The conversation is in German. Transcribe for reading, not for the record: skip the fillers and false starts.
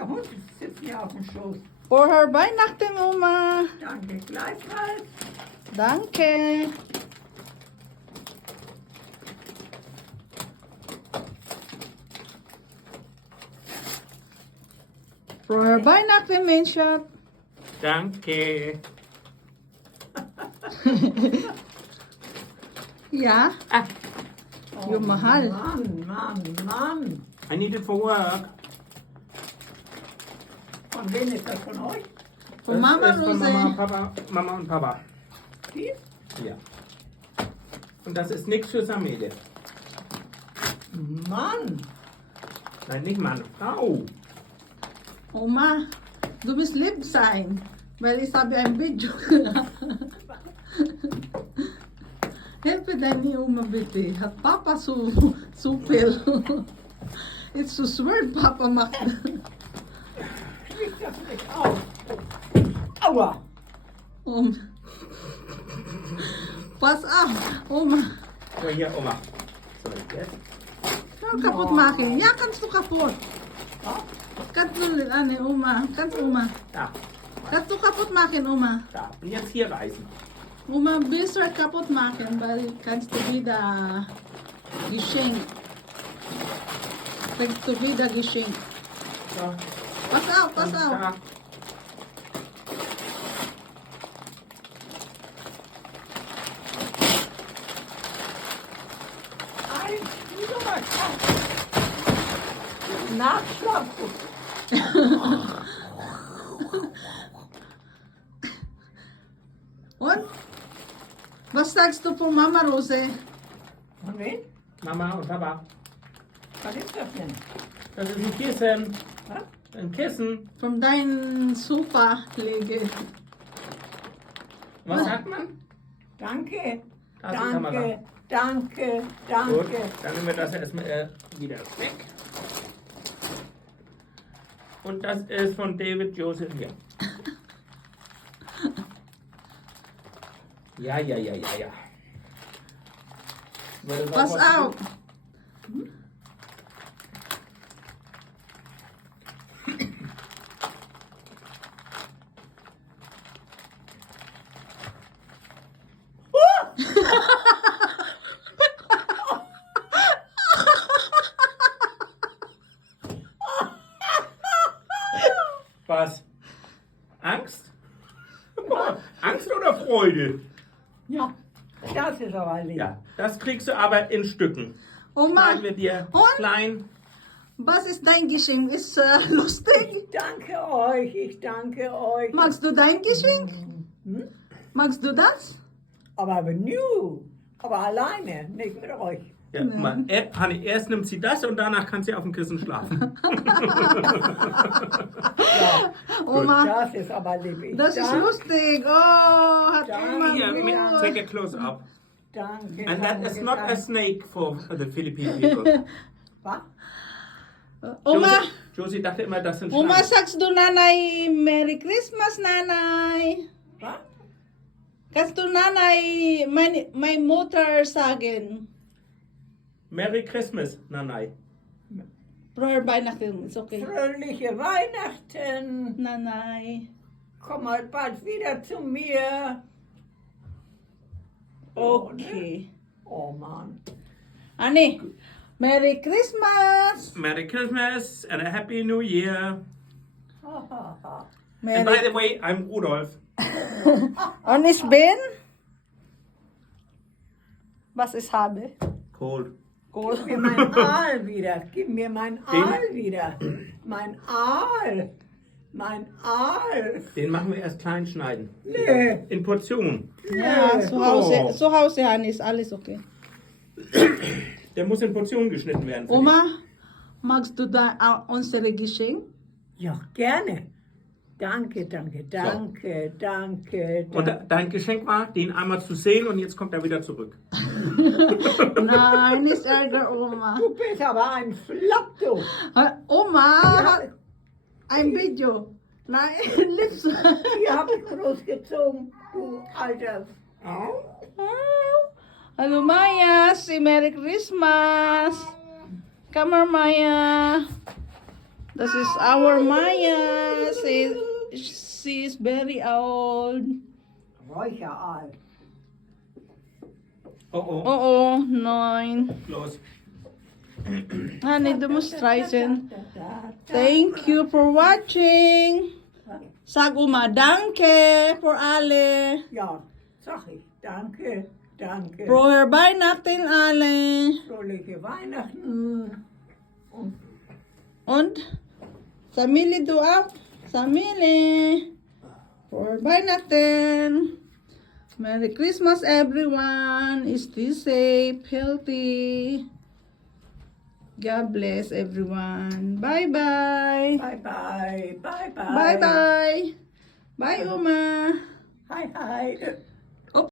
der Hund sitzt mir auf dem Schoß. For her Weihnachten, Oma. Danke, gleichfalls. Danke. For her Weihnachten, Menschat. Danke. Ja, Ah, yung mahal. Mann. I need it for work. Von wem ist das von euch? Von Mama Das ist von Mama, Rose. Papa, Mama und Papa. Die? Ja. Und das ist nichts für Samuel. Mann. Nein, nicht Mann, Frau. Oma, du musst lieb sein. Weil ich habe ein Video. Helfe deine Oma bitte. Hat Papa so viel. It's so swear Papa macht. Krieg das nicht auf. Aua. Pass auf, Oma. So, hier, Oma. So, jetzt. Kann kaputt machen. Ja, kannst du kaputt. Ja? Kannst du, Oma. Kannst du, Oma. Da, Kannst du kaputt machen, Oma. da. Und jetzt hier reißen. Oma, besser kaputt machen, weil kannst du wieder Geschenk. Kriegst du wieder Geschenk. So. Pass auf, pass Und auf. da. Ein Nummer Nachschlafen. Und? Was sagst du von Mama Rose? Von wem? Mama und Papa. Was ist das denn? Das ist ein Kissen. Was? Ein Kissen. Von deinem Sofa lege. Was sagt man? Danke. Da ist die Kamera. Danke. Gut, dann nehmen wir das erstmal wieder weg. Und das ist von David Joseph hier. Ja. Pass auf. Was? Angst? Angst oder Freude? Ja, das ist aber lieb. Ja, das kriegst du aber in Stücken. Oma, Schneiden wir dir Und? klein. was ist dein Geschenk? Ist lustig? Ich danke euch. Magst du dein Geschenk? Magst du das? Aber new. Aber alleine, nicht mit euch. Ja, guck mal, Hanni, erst nimmt sie das und danach kann sie auf dem Kissen schlafen. Oma, Das ist aber lieb. das ist lustig. Oh, hat Oma Here, gut. take a close up. Danke. And that is not a danke. snake for the Philippine people. Was? Oma, Josie dachte immer, das sind Oma, Schlangen. sagst du Nanay, Merry Christmas, Nanay? Was? Kannst du Nanay, meine Mutter sagen? Merry Christmas, Nanay. Frohe Weihnachten, ist okay. Fröhliche Weihnachten. Nanay. Komm mal bald wieder zu mir. Okay. Oh Mann. Anni, Merry Christmas. Merry Christmas and a Happy New Year. And by Merry. the way, I'm Rudolf. Und ich bin? Was ich habe? Cold. Gib mir mein Aal wieder. Gib mir mein Aal wieder. Mein Aal. Mein Aal. Den machen wir erst klein schneiden. Nee. In Portionen. Ja, Oh. zu Hause, Anni, ist alles okay. Der muss in Portionen geschnitten werden. für Oma, magst du da unsere Geschenk? Ja, gerne. Danke. dich. Und dein Geschenk war, den einmal zu sehen und jetzt kommt er wieder zurück. Nein, nicht Ärger, Oma. Du bist aber ein Flop, du. Oma, Ja. ein Video. Nein, Lips. Die habe ich großgezogen, du Alter. Hallo Maya, say Merry Christmas. Come on, Maya. This is our Maya. She's very old. Räucherei. Oh, Oo, 9. Los. Honey, demonstration. Thank you for watching. Sag danke for alle. Ja, sag ich. Danke, danke. Frohe Weihnachten alle. Fröhliche Weihnachten. Und Samili du auch. Samili. Frohe Weihnachten. Merry Christmas everyone. Stay safe, healthy. God bless everyone. Bye-bye. Bye-bye, bye-bye. Bye-bye. Bye, Uma. Hi, hi.